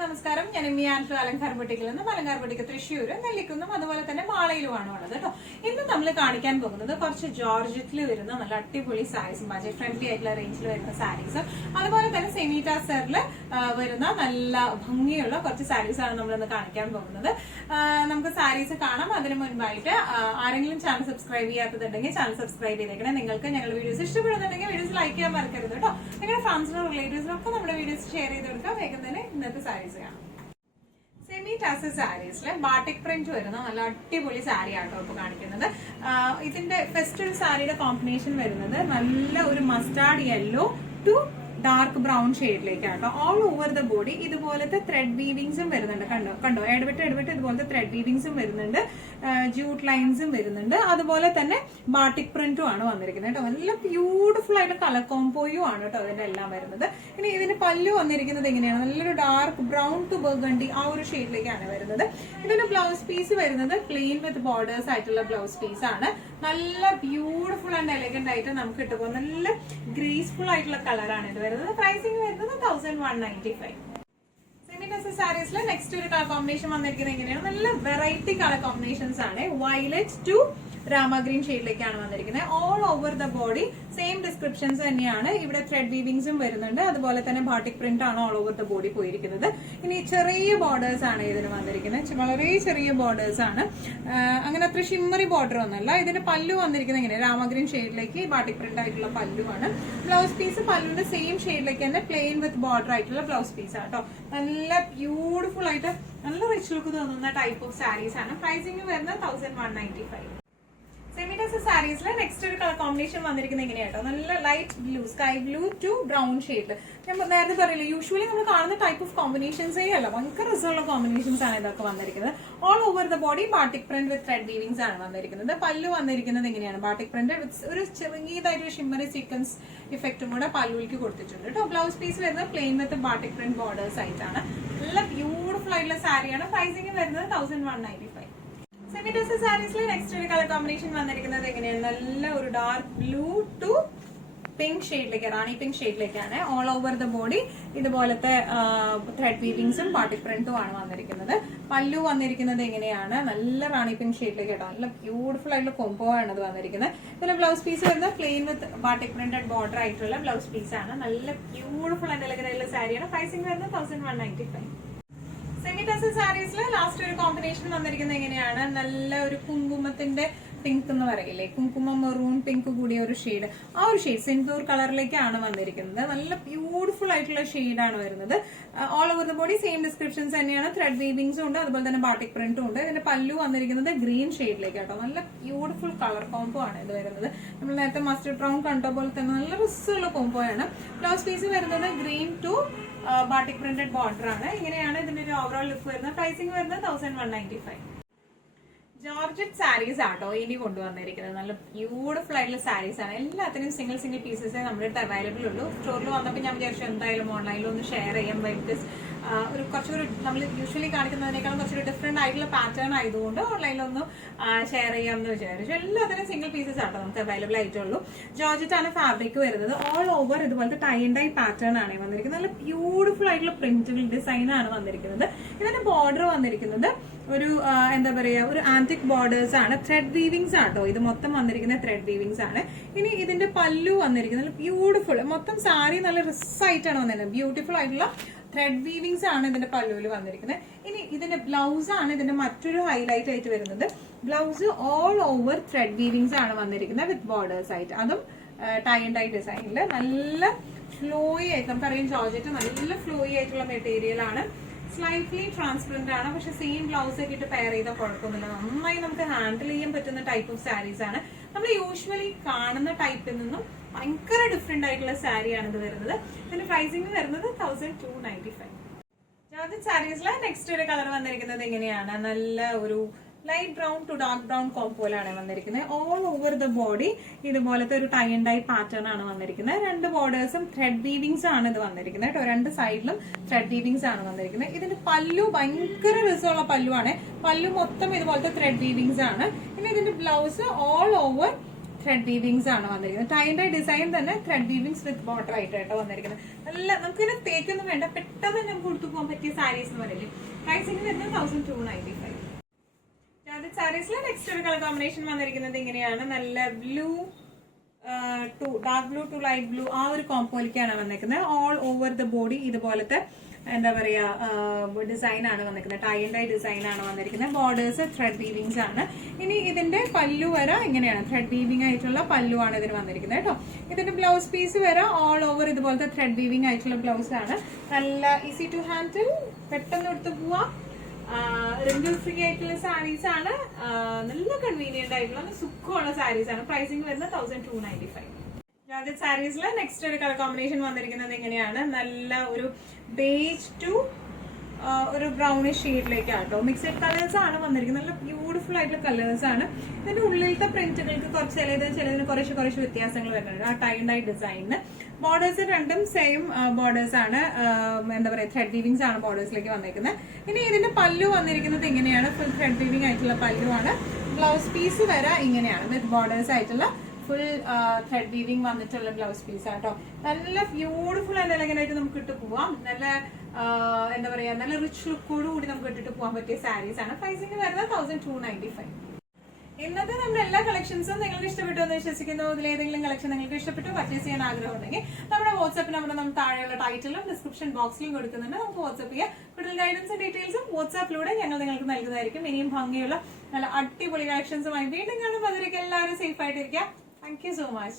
നമസ്കാരം. ഞാൻ എമ്മിയാൻഡ്രു അലങ്കാർ ബൊട്ടിക്കിൽ നിന്ന് അലങ്കാർ ബൊട്ടിക്ക് തൃശ്ശൂർ, നെല്ലിക്കുന്നും അതുപോലെ തന്നെ മാളയിലുമാണ് ഉള്ളത് കേട്ടോ. ഇന്ന് നമ്മൾ കാണിക്കാൻ പോകുന്നത് കുറച്ച് ജോർജറ്റിൽ വരുന്ന നല്ല അടിപൊളി സാരീസും ബജറ്റ് ഫ്രണ്ട്ലി ആയിട്ടുള്ള റേഞ്ചിൽ വരുന്ന സാരീസും അതുപോലെ തന്നെ സെമിറ്റാസറിൽ വരുന്ന നല്ല ഭംഗിയുള്ള കുറച്ച് സാരീസാണ് നമ്മളിന്ന് കാണിക്കാൻ പോകുന്നത്. നമുക്ക് സാരീസ് കാണാം. അതിന് മുൻപായിട്ട് ആരെങ്കിലും ചാനൽ സബ്സ്ക്രൈബ് ചെയ്യാത്തതുണ്ടെങ്കിൽ ചാനൽ സബ്സ്ക്രൈബ് ചെയ്തേക്കണേ. നിങ്ങൾക്ക് ഞങ്ങളുടെ വീഡിയോസ് ഇഷ്ടപ്പെടുന്നുണ്ടെങ്കിൽ വീഡിയോസ് ലൈക്ക് ചെയ്യാൻ മറക്കരുത് കേട്ടോ. നിങ്ങളുടെ ഫ്രണ്ട്സിനും റിലേറ്റീവ്സിനും ഒക്കെ നമ്മുടെ വീഡിയോസ് ഷെയർ ചെയ്ത് കൊടുക്കുക. വേഗം തന്നെ ഇന്നത്തെ സാരീസ് കാണാം. സെമി ടാസൽ സാരീസിലെ ബാട്ടിക് പ്രിന്റ് വരുന്ന നല്ല അടിപൊളി സാരി ആട്ടോ ഇപ്പൊ കാണിക്കുന്നത്. ഇതിന്റെ ഫസ്റ്റ് ഒരു സാരിയുടെ കോമ്പിനേഷൻ വരുന്നത് നല്ല ഒരു mustard yellow to dark brown ഷെയ്ഡിലേക്കാട്ടോ. ഓൾ ഓവർ ദ ബോഡി ഇതുപോലത്തെ ത്രെഡ് വീവിങ്സും വരുന്നുണ്ട്. കണ്ടോ ഇടവിട്ട് ഇതുപോലത്തെ ത്രെഡ് വീവിങ്സും വരുന്നുണ്ട്, ജൂട്ട് ലൈൻസും വരുന്നുണ്ട്, അതുപോലെ തന്നെ ബാട്ടിക് പ്രിന്റും ആണ് വന്നിരിക്കുന്നത് കേട്ടോ. നല്ല ബ്യൂട്ടിഫുൾ ആയിട്ട് കളർ കോംബോയും ആണ് കേട്ടോ അതിന്റെ എല്ലാം വരുന്നത്. ഇനി ഇതിന്റെ പല്ലു വന്നിരിക്കുന്നത് എങ്ങനെയാണ്? നല്ലൊരു ഡാർക്ക് ബ്രൗൺ ടു ബർഗണ്ടി ആ ഒരു ഷെയ്ഡിലേക്കാണ് വരുന്നത്. ഇതിന്റെ ബ്ലൗസ് പീസ് വരുന്നത് പ്ലെയിൻ വിത്ത് ബോർഡേഴ്സ് ആയിട്ടുള്ള ബ്ലൗസ് പീസ് ആണ്. നല്ല ബ്യൂട്ടിഫുൾ ആൻഡ് എലഗന്റ് ആയിട്ട് നമുക്ക് കിട്ടുമ്പോൾ നല്ല ഗ്രേസ്ഫുൾ ആയിട്ടുള്ള കളറാണ് ഇത് വരുന്നത്. പ്രൈസിംഗ് വരുന്നത് 1195. സാരീസിലെ നെക്സ്റ്റ് ഒരു കളർ കോമ്പിനേഷൻ വന്നിരിക്കുന്നത് എങ്ങനെയാണ്? നല്ല വെറൈറ്റി കളർ കോമ്പിനേഷൻസ് ആണ്. വയലറ്റ് ടു രാമ ഗ്രീൻ ഷെയ്ഡിലേക്കാണ് വന്നിരിക്കുന്നത്. All over the body same descriptions തന്നെയാണ്. ഇവിടെ ത്രെഡ് വീവിങ്സും വരുന്നുണ്ട്, അതുപോലെ തന്നെ ബാട്ടിക് പ്രിന്റ് ആണ് ഓൾ ഓവർ ദ ബോഡി പോയിരിക്കുന്നത്. ഇനി ചെറിയ ബോർഡേഴ്സ് ആണ് ഇതിന് വന്നിരിക്കുന്നത്, വളരെ ചെറിയ ബോർഡേഴ്സ് ആണ്. അങ്ങനെ അത്ര ഷിമ്മറി ബോർഡർ ഒന്നല്ല. ഇതിന്റെ പല്ലു വന്നിരിക്കുന്നത് എങ്ങനെ? രാമഗ്രീൻ ഷെയ്ഡിലേക്ക് ബാട്ടിക് പ്രിന്റ് ആയിട്ടുള്ള പല്ലുവാണ്. ബ്ലൗസ് പീസ് പല്ലുവിന്റെ സെയിം ഷെയ്ഡിലേക്ക് തന്നെ പ്ലെയിൻ വിത്ത് ബോർഡർ ആയിട്ടുള്ള ബ്ലൗസ് പീസ് ആട്ടോ. നല്ല ബ്യൂട്ടിഫുൾ ആയിട്ട് നല്ല റിച്ച് ലുക്ക് തോന്നുന്ന ടൈപ്പ് ഓഫ് സാരീസ് ആണ്. പ്രൈസിംഗ് വരുന്നത് 1195. സെമിടാസൽ സാരീസിലെ നെക്സ്റ്റ് ഒരു കളർ കോമ്പിനേഷൻ വന്നിരിക്കുന്നത് എങ്ങനെയാട്ടോ? നല്ല light blue, sky blue to brown shade. ഞാൻ നേരത്തെ പറയില്ല, യൂഷ്വലി നമ്മൾ കാണുന്ന ടൈപ്പ് ഓഫ് കോമ്പിനേഷൻസേ അല്ല, ഭയങ്കര രസമുള്ള കോമ്പിനേഷൻസ് ആണ് ഇതൊക്കെ വന്നിരിക്കുന്നത്. All over the body batik print with thread weavings ആണ് വന്നിരിക്കുന്നത്. പല്ലു വന്നിരിക്കുന്നത് എങ്ങനെയാണ്? ബാട്ടിക് പ്രിന്റ് ഒരു ചെറിയതായിട്ട് ഷിമ്മറി സീക്വൻസ് ഇഫക്റ്റും കൂടെ പല്ലുവിലേക്ക് കൊടുത്തിട്ടുണ്ട് കേട്ടോ. ബ്ലൗസ് പീസ് വരുന്നത് plain with batik print borders ആയിട്ടാണ്. നല്ല ബ്യൂട്ടിഫുൾ ആയിട്ടുള്ള സാരിയാണ്. പ്രൈസിംഗ് വരുന്നത് 1195. സെമിടാസൽ സാരീസിലെ നെക്സ്റ്റ് ഒരു കളർ കോമ്പിനേഷൻ വന്നിരിക്കുന്നത് എങ്ങനെയാണ്? നല്ല ഒരു ഡാർക്ക് ബ്ലൂ ടു പിങ്ക് ഷെയ്ഡിലേക്ക്, റാണി പിങ്ക് ഷെയ്ഡിലേക്കാണ്. ഓൾ ഓവർ ദ ബോഡി ഇതുപോലത്തെ ത്രെഡ് വീവിങ്സും ബാട്ടിക് പ്രിന്റും ആണ് വന്നിരിക്കുന്നത്. പല്ലു വന്നിരിക്കുന്നത് എങ്ങനെയാണ്? നല്ല റാണി പിങ്ക് ഷെയ്ഡിലേക്ക് കേട്ടോ. നല്ല ബ്യൂട്ടിഫുൾ ആയിട്ടുള്ള കോംബോ ആണ് ഇത് വന്നിരിക്കുന്നത്. ഇതിന്റെ ബ്ലൗസ് പീസ് വരുന്നത് plain with batik printed border ആയിട്ടുള്ള ബ്ലൗസ് പീസ് ആണ്. നല്ല ബ്യൂട്ടിഫുൾ ആൻഡ് എലഗന്റ് ആയിട്ടുള്ള സാരിയാണ്. പ്രൈസിംഗ് വരുന്നത് 1195. സെമിടാസൽ സാരീസിലെ ലാസ്റ്റ് ഒരു കോമ്പിനേഷൻ വന്നിരിക്കുന്നത് എങ്ങനെയാണ്? നല്ല ഒരു കുങ്കുമത്തിന്റെ പിങ്ക് എന്ന് പറയില്ലേ, കുങ്കുമം മെറൂൺ പിങ്ക് കൂടിയ ഒരു ഷെയ്ഡ്, ആ ഒരു ഷെയ്ഡ് സിന്ദൂർ കളറിലേക്കാണ് വന്നിരിക്കുന്നത്. നല്ല ബ്യൂട്ടിഫുൾ ആയിട്ടുള്ള ഷെയ്ഡാണ് വരുന്നത്. All over the body same descriptions തന്നെയാണ്. ത്രെഡ് വീവിങ്സും ഉണ്ട്, അതുപോലെ തന്നെ ബാട്ടിക് പ്രിന്റും ഉണ്ട്. ഇതിന്റെ പല്ലു വന്നിരിക്കുന്നത് ഗ്രീൻ ഷെയ്ഡിലേക്ക് കേട്ടോ. നല്ല ബ്യൂട്ടിഫുൾ കളർ കോംബോ ആണ് ഇത് വരുന്നത്. നമ്മൾ നേരത്തെ മസ്റ്റർഡ് ബ്രൗൺ കണ്ട പോലെ തന്നെ നല്ല രസമുള്ള കോംബോ ആണ്. ബ്ലൗസ് പീസ് വരുന്നത് green to batik printed border ആണ്. ഇങ്ങനെയാണ് ഇതിന്റെ ഒരു ഓവറോൾ ലുക്ക് വരുന്നത്. പ്രൈസിംഗ് വരുന്നത് 1195. ജോർജറ്റ് സാരീസ് ആട്ടോ ഇനി കൊണ്ടുവന്നിരിക്കുന്നത്. നല്ല ബ്യൂട്ടിഫുൾ ആയിട്ടുള്ള സാരീസ് ആണ്. എല്ലാത്തിനും സിംഗിൾ പീസസേ നമ്മുടെ അടുത്ത് അവൈലബിൾ ഉള്ളൂ. സ്റ്റോറിൽ വന്നപ്പോൾ ഞാൻ വിചാരിച്ചു എന്തായാലും ഓൺലൈനിൽ ഒന്ന് ഷെയർ ചെയ്യാം. ബിക്കോസ് ഒരു കുറച്ചൊരു നമ്മൾ യൂഷ്വലി കാണിക്കുന്നതിനേക്കാളും കുറച്ചൊരു ഡിഫറെന്റ് ആയിട്ടുള്ള പാറ്റേൺ ആയതുകൊണ്ട് ഓൺലൈനിലൊന്നും ഷെയർ ചെയ്യാമെന്ന് വിചാരിച്ചു. എല്ലാത്തിനും സിംഗിൾ പീസസ് ആട്ടോ നമുക്ക് അവൈലബിൾ ആയിട്ടുള്ളൂ. ജോർജറ്റ് ആണ് ഫാബ്രിക് വരുന്നത്. ഓൾ ഓവർ ഇതുപോലത്തെ ടൈ ആൻഡ് ഡൈ പാറ്റേൺ ആണ് വന്നിരിക്കുന്നത്. നല്ല ബ്യൂട്ടിഫുൾ ആയിട്ടുള്ള പ്രിന്റുകൾ ഡിസൈൻ ആണ് വന്നിരിക്കുന്നത്. ഇതിന്റെ ബോർഡർ വന്നിരിക്കുന്നത് ഒരു എന്താ പറയാ, ഒരു ആന്റിക് ബോർഡേഴ്സ് ആണ്. ത്രെഡ് വീവിങ്സ് ആട്ടോ ഇത് മൊത്തം വന്നിരിക്കുന്ന ത്രെഡ് വീവിങ്സ് ആണ്. ഇനി ഇതിന്റെ പല്ലു വന്നിരിക്കുന്നത് ബ്യൂട്ടിഫുൾ, മൊത്തം സാരി നല്ല റിച്ചായിട്ടാണ് വന്നിരിക്കുന്നത്. ബ്യൂട്ടിഫുൾ ആയിട്ടുള്ള ത്രെഡ് വീവിങ്സ് ആണ് ഇതിന്റെ പല്ലുവിൽ വന്നിരിക്കുന്നത്. ഇനി ഇതിന്റെ ബ്ലൗസ് ആണ് ഇതിന്റെ മറ്റൊരു ഹൈലൈറ്റ് ആയിട്ട് വരുന്നത്. Blouse all over thread weavings ആണ് വന്നിരിക്കുന്നത് വിത്ത് ബോർഡേഴ്സ് ആയിട്ട്. അതും ടൈ ആൻഡ് ഡൈ ഡിസൈനില് നല്ല ഫ്ലോയി ആയിട്ട്, നമുക്കറിയാം ജോർജറ്റ് നല്ല ഫ്ലോയി ആയിട്ടുള്ള മെറ്റീരിയൽ ആണ്. സ്ലൈറ്റ്ലി ട്രാൻസ്പെറന്റ് ആണ്, പക്ഷെ സെയിം ബ്ലൗസ് ഒക്കെ ഇട്ട് പെയർ ചെയ്താൽ കുഴപ്പമൊന്നുമില്ല. നന്നായി നമുക്ക് ഹാൻഡിൽ ചെയ്യാൻ പറ്റുന്ന ടൈപ്പ് ഓഫ് സാരീസ് ആണ്. നമ്മൾ യൂഷ്വലി കാണുന്ന ടൈപ്പിൽ നിന്നും ഭയങ്കര ഡിഫറെന്റ് ആയിട്ടുള്ള സാരിയാണ് ഇത് വരുന്നത്. ഇതിന്റെ പ്രൈസിംഗ് വരുന്നത് 1295. ജോർജറ്റ് സാരീസിലെ നെക്സ്റ്റ് ഒരു കളർ വന്നിരിക്കുന്നത് എങ്ങനെയാണ്? നല്ല ഒരു light brown to dark brown കോംബോയിലാണ് വന്നിരിക്കുന്നത്. ഓൾ ഓവർ ദ ബോഡി ഇതുപോലത്തെ ഒരു ടൈ ആൻഡ് ഡൈ പാറ്റേൺ ആണ് വന്നിരിക്കുന്നത്. രണ്ട് ബോർഡേഴ്സും ത്രെഡ് വീവിങ്സ് ആണ് ഇത് വന്നിരിക്കുന്നത് കേട്ടോ. രണ്ട് സൈഡിലും ത്രെഡ് വീവിങ്സ് ആണ് വന്നിരിക്കുന്നത്. ഇതിന്റെ പല്ലു ഭയങ്കര രസമുള്ള പല്ലുവാണ്. പല്ലു മൊത്തം ഇതുപോലത്തെ ത്രെഡ് വീവിങ്സ് ആണ്. പിന്നെ ഇതിന്റെ blouse all over thread weavings ആണ് വന്നിരിക്കുന്നത്. ടൈ ആൻഡ് ഡൈ ഡിസൈൻ തന്നെ ത്രെഡ് വീവിങ്സ് വിത്ത് ബോർഡർ ആയിട്ടോ വന്നിരിക്കുന്നത്. നല്ല നമുക്കിങ്ങനെ തേക്കൊന്നും വേണ്ട, പെട്ടെന്ന് നമുക്ക് കൊടുത്തു പോകാൻ പറ്റിയ സാരീസ് എന്ന് പറയില്ലേ. പ്രൈസിംഗ് വരുന്നത് 1295. സാരീസിലെ നെക്സ്റ്റ് ഒരു കളർ കോമ്പിനേഷൻ വന്നിരിക്കുന്നത് ഇങ്ങനെയാണ്. നല്ല blue to dark blue to light blue ആ ഒരു കോമ്പോയിലേക്കാണ് വന്നിരിക്കുന്നത്. ഓൾ ഓവർ ദ ബോഡി ഇതുപോലത്തെ എന്താ പറയാ ഡിസൈൻ ആണ് വന്നിരിക്കുന്നത്. ടൈ ആൻഡ് ഡൈ ഡിസൈൻ ആണ് വന്നിരിക്കുന്നത്. ബോർഡേഴ്സ് ത്രെഡ് വീവിങ്സ് ആണ്. ഇനി ഇതിന്റെ പല്ലു വര ഇങ്ങനെയാണ്. ത്രെഡ് വീവിംഗ് ആയിട്ടുള്ള പല്ലു ആണ് ഇതിന് വന്നിരിക്കുന്നത് കേട്ടോ. ഇതിന്റെ ബ്ലൗസ് പീസ് വര ഓൾ ഓവർ ഇതുപോലത്തെ ത്രെഡ് വീവിംഗ് ആയിട്ടുള്ള ബ്ലൗസ് ആണ്. നല്ല ഈസി ടു ഹാൻഡിൽ, പെട്ടെന്ന് എടുത്ത് പോവാം. റിങ്കിൾ ഫ്രീ ആയിട്ടുള്ള സാരീസ് ആണ്. നല്ല കൺവീനിയന്റ് ആയിട്ടുള്ള സുഖമുള്ള സാരീസ് ആണ്. പ്രൈസിംഗ് വരുന്നത് 1295. സാരീസിലെ നെക്സ്റ്റ് ഒരു കളർ കോമ്പിനേഷൻ വന്നിരിക്കുന്നത് എങ്ങനെയാണ്. നല്ല ഒരു ബേജ് ടു ഒരു ബ്രൗണിഷ് ഷെയ്ഡിലേക്കാട്ടോ. മിക്സഡ് കളേഴ്സ് ആണ് വന്നിരിക്കുന്നത്. നല്ല ബ്യൂട്ടിഫുൾ ആയിട്ടുള്ള കളേഴ്സ് ആണ്. ഇതിന്റെ ഉള്ളിലത്തെ പ്രിന്റുകൾക്ക് കുറച്ച് ചിലതിന് കുറച്ച് വ്യത്യാസങ്ങൾ വരുന്നുണ്ട്. ആ ടൈ ആൻഡ് ഡൈ ഡിസൈനിന് ബോർഡേഴ്സ് രണ്ടും സെയിം ബോർഡേഴ്സ് ആണ്. എന്താ പറയാ ത്രെഡ് വീവിങ്സ് ആണ് ബോർഡേഴ്സിലേക്ക് വന്നിരിക്കുന്നത്. ഇനി ഇതിന്റെ പല്ലു വന്നിരിക്കുന്നത് ഇങ്ങനെയാണ്. ഫുൾ ത്രെഡ് വീവിംഗ് ആയിട്ടുള്ള പല്ലു ആണ്. ബ്ലൗസ് പീസ് വരെ ഇങ്ങനെയാണ് വിത്ത് ബോർഡേഴ്സ് ആയിട്ടുള്ള ഫുൾ ത്രെഡ് വീവിംഗ് വന്നിട്ടുള്ള ബ്ലൗസ് പീസ് ആട്ടോ. നല്ല ബ്യൂട്ടിഫുൾ ആൻഡ് എലഗന്റ് ആയിട്ട് നമുക്ക് ഇട്ട് പോവാം. നല്ല എന്താ പറയാ നല്ല റിച്ച് ലുക്കോട് കൂടി നമുക്ക് ഇട്ടിട്ട് പോകാൻ പറ്റിയ സാരീസ് ആണ്. പ്രൈസിംഗ് വരുന്നത് 1295. ഇന്നത്തെ നമ്മുടെ എല്ലാ കളക്ഷൻസും നിങ്ങൾക്ക് ഇഷ്ടപ്പെട്ടു എന്ന് വിശ്വസിക്കുന്നു. ഇതിലേതെങ്കിലും കളക്ഷൻ നിങ്ങൾക്ക് ഇഷ്ടപ്പെട്ടു പർച്ചേസ് ചെയ്യാൻ ആഗ്രഹം ഉണ്ടെങ്കിൽ നമ്മുടെ വാട്സ്ആപ്പ് നമ്പർ നമ്മൾ താഴെയുള്ള ടൈറ്റിലും ഡിസ്ക്രിപ്ഷൻ ബോക്സിലും കൊടുക്കുന്നുണ്ട്. നമുക്ക് വാട്സ്ആപ്പ് ചെയ്യാം. കൂടുതൽ ഗൈഡൻസും ഡീറ്റെയിൽസും വാട്സ്ആപ്പിലൂടെ ഞങ്ങൾ നിങ്ങൾക്ക് നൽകുന്നതായിരിക്കും. ഇനിയും ഭംഗിയുള്ള നല്ല അടിപൊളി കളക്ഷൻസുമായി വീണ്ടും കാണുമ്പോൾ അതിലേക്ക് എല്ലാവരും safe ആയിട്ടിരിക്കാം. Thank you so much.